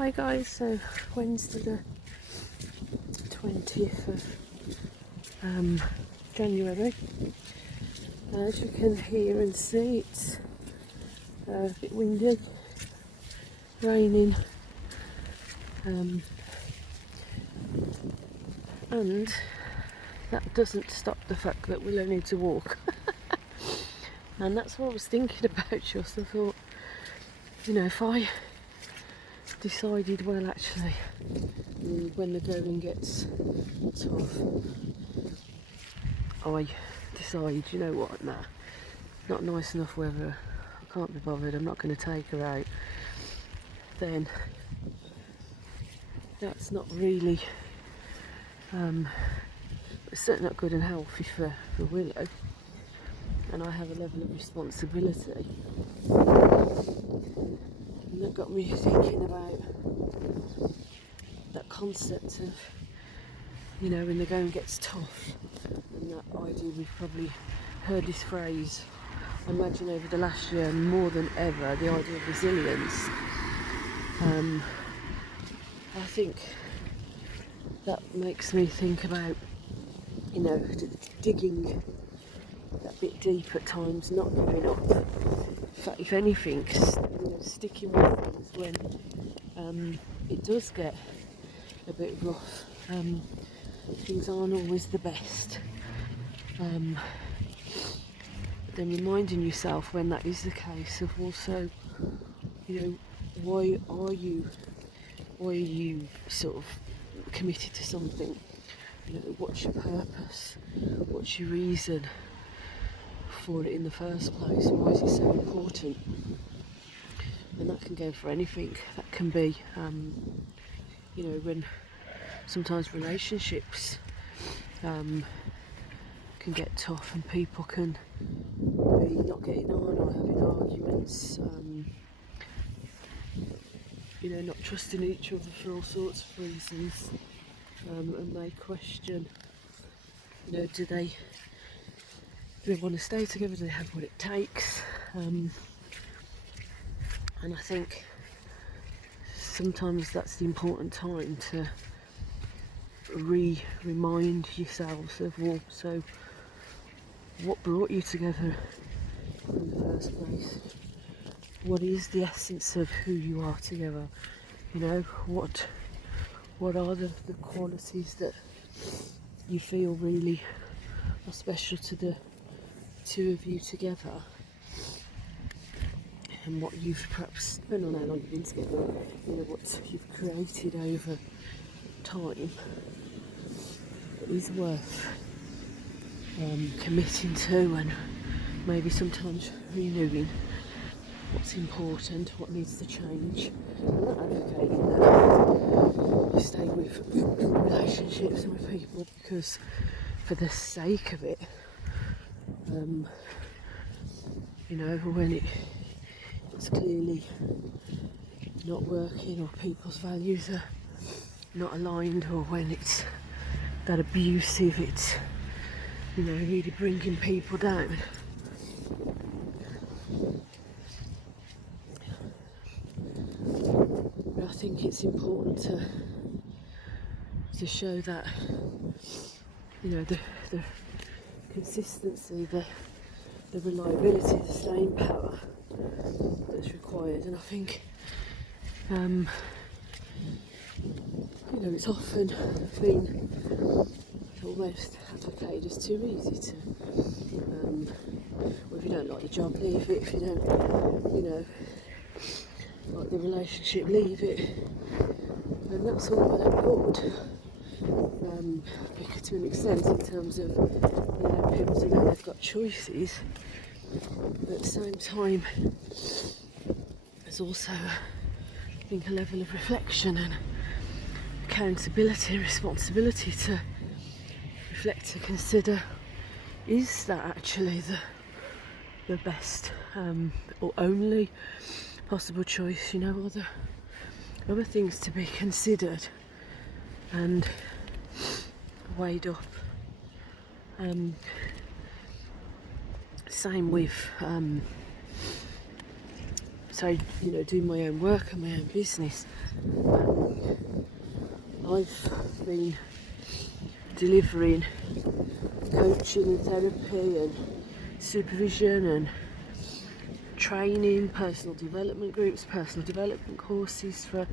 Hi guys, so Wednesday the 20th of January. As you can hear and see, it's a bit windy, raining, and that doesn't stop the fact that Willow needs a walk. And that's what I was thinking about just. I thought, if I decided, well, actually, when the going gets tough, I decide, what, nah, not nice enough weather, I can't be bothered, I'm not going to take her out, then that's not really, it's certainly not good and healthy for Willow, and I have a level of responsibility. And that got me thinking about that concept of, when the going gets tough, and that idea. We've probably heard this phrase, I imagine, over the last year more than ever, the idea of resilience. I think that makes me think about, digging that bit deep at times, not giving up. In fact, if anything, sticking with things when it does get a bit rough. Things aren't always the best. But then reminding yourself when that is the case of also, why are you sort of committed to something? What's your purpose? What's your reason for it in the first place? Why is it so important? And that can go for anything. That can be, when sometimes relationships can get tough and people can be not getting on or having arguments, not trusting each other for all sorts of reasons, and they question, do they want to stay together, do they have what it takes, and I think sometimes that's the important time to remind yourselves of, so what brought you together in the first place? What is the essence of who you are together? What are the qualities that you feel really are special to the two of you together? And what you've perhaps, depending on how long you've been together, what you've created over time that is worth committing to, and maybe sometimes renewing what's important, what needs to change. I'm not advocating that you stay with relationships and with people because for the sake of it, when it's clearly not working, or people's values are not aligned, or when it's that abusive, it's really bringing people down. But I think it's important to show that the consistency, the reliability, the staying power that's required. And I think it's often been almost advocated as too easy to, well, if you don't like the job, leave it. If you don't, like the relationship, leave it. And that's all well and good, because to an extent, in terms of people to know they've got choices. But at the same time, there's also, I think, a level of reflection and accountability and responsibility to reflect, to consider, is that actually the best or only possible choice? Other things to be considered and weighed up. Same with say, you know, doing my own work and my own business, I've been delivering coaching and therapy and supervision and training, personal development groups, personal development courses for,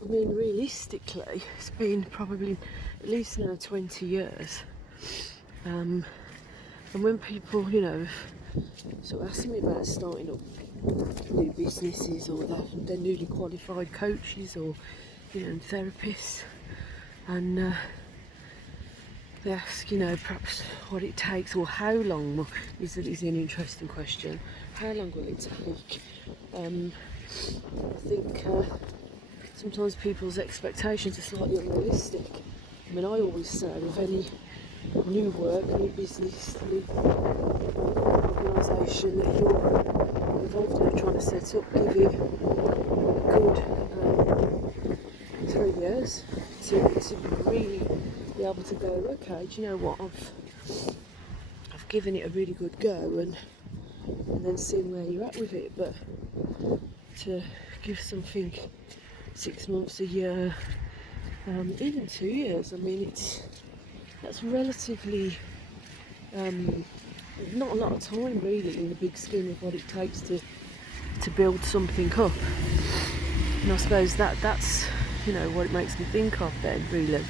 realistically, it's been probably at least now 20 years. And when people, you know, sort of asking me about starting up new businesses, or they're newly qualified coaches or, you know, therapists, and they ask, you know, perhaps what it takes or how long is an interesting question. How long will it take? I think sometimes people's expectations are slightly unrealistic. I mean, I always say with any new work, new business, new organisation that you're involved in, trying to set up, give you a good 3 years to really be able to go, okay, do you know what, I've given it a really good go, and then seeing where you're at with it. But to give something 6 months, a year, even 2 years, I mean, that's relatively not a lot of time really in the big scheme of what it takes to build something up. And I suppose that's, you know, what it makes me think of then, really.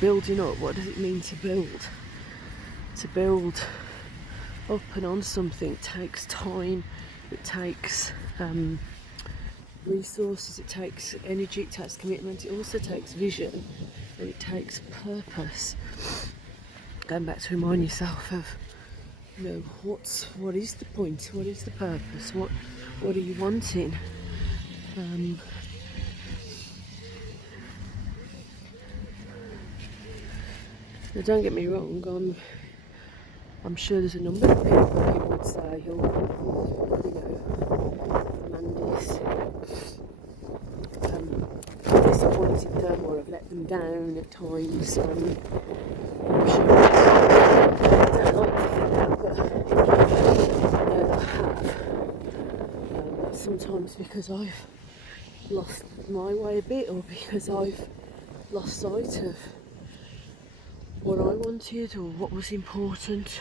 Building up, what does it mean to build? To build up and on something takes time, it takes resources, it takes energy, it takes commitment, it also takes vision, and it takes purpose. Going back to remind yourself of, you know, what is the point, what is the purpose, what are you wanting? Now, don't get me wrong, I'm sure there's a number of people who would say, you know, Mandys, disappointed them or have let them down at times. I'm sure I don't like to think that, but I have. Sometimes because I've lost my way a bit, or because I've lost sight of what I wanted or what was important.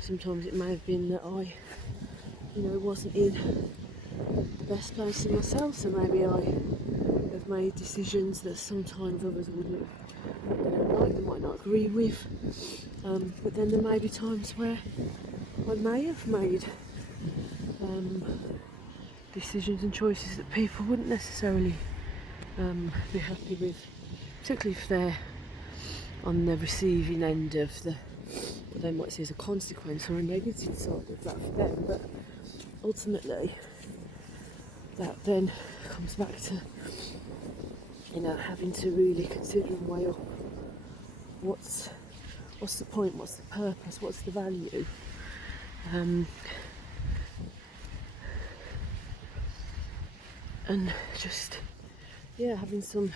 Sometimes it may have been that I, you know, wasn't in the best place in myself, so maybe I have made decisions that sometimes others wouldn't, they don't like, they might not agree with. But then there may be times where I may have made decisions and choices that people wouldn't necessarily be happy with, particularly if they're on the receiving end of what they might see as a consequence or a negative side of that for them. But ultimately, that then comes back to, you know, having to really consider and weigh up what's the point, what's the purpose, what's the value. And just, yeah, having some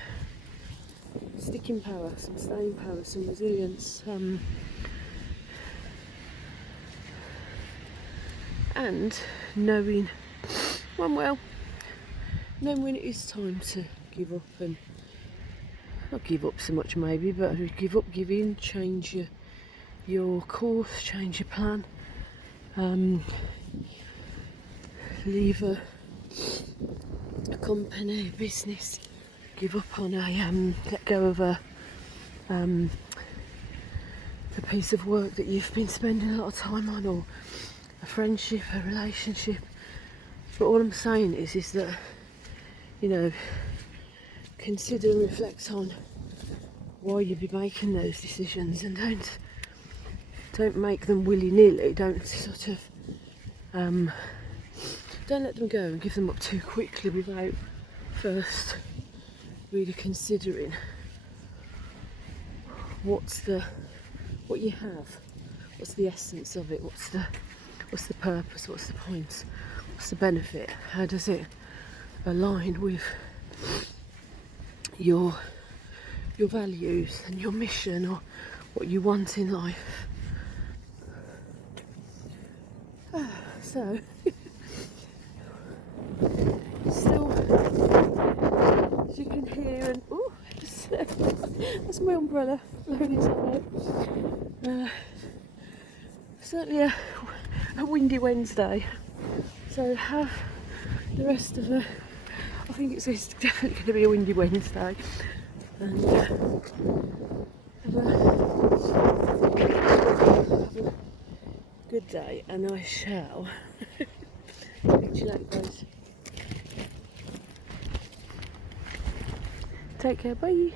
sticking power, some staying power, some resilience, and knowing when it is time to give up, and not give up so much maybe, but give up, give in, change your course, change your plan, leave a company, a business, give up on let go of a piece of work that you've been spending a lot of time on, or a friendship, a relationship. But all I'm saying is that, you know, consider and reflect on why you'll be making those decisions, and don't make them willy-nilly. Don't sort of don't let them go and give them up too quickly without first really considering what you have, what's the essence of it, what's the purpose, what's the point, what's the benefit, how does it align with your values and your mission, or what you want in life. So still, as you can hear, and oh, that's my umbrella blowing its out. Certainly a windy Wednesday. So have the rest of the. I think it's definitely going to be a windy Wednesday, and have a good day, and I shall catch you later, guys. Take care, bye.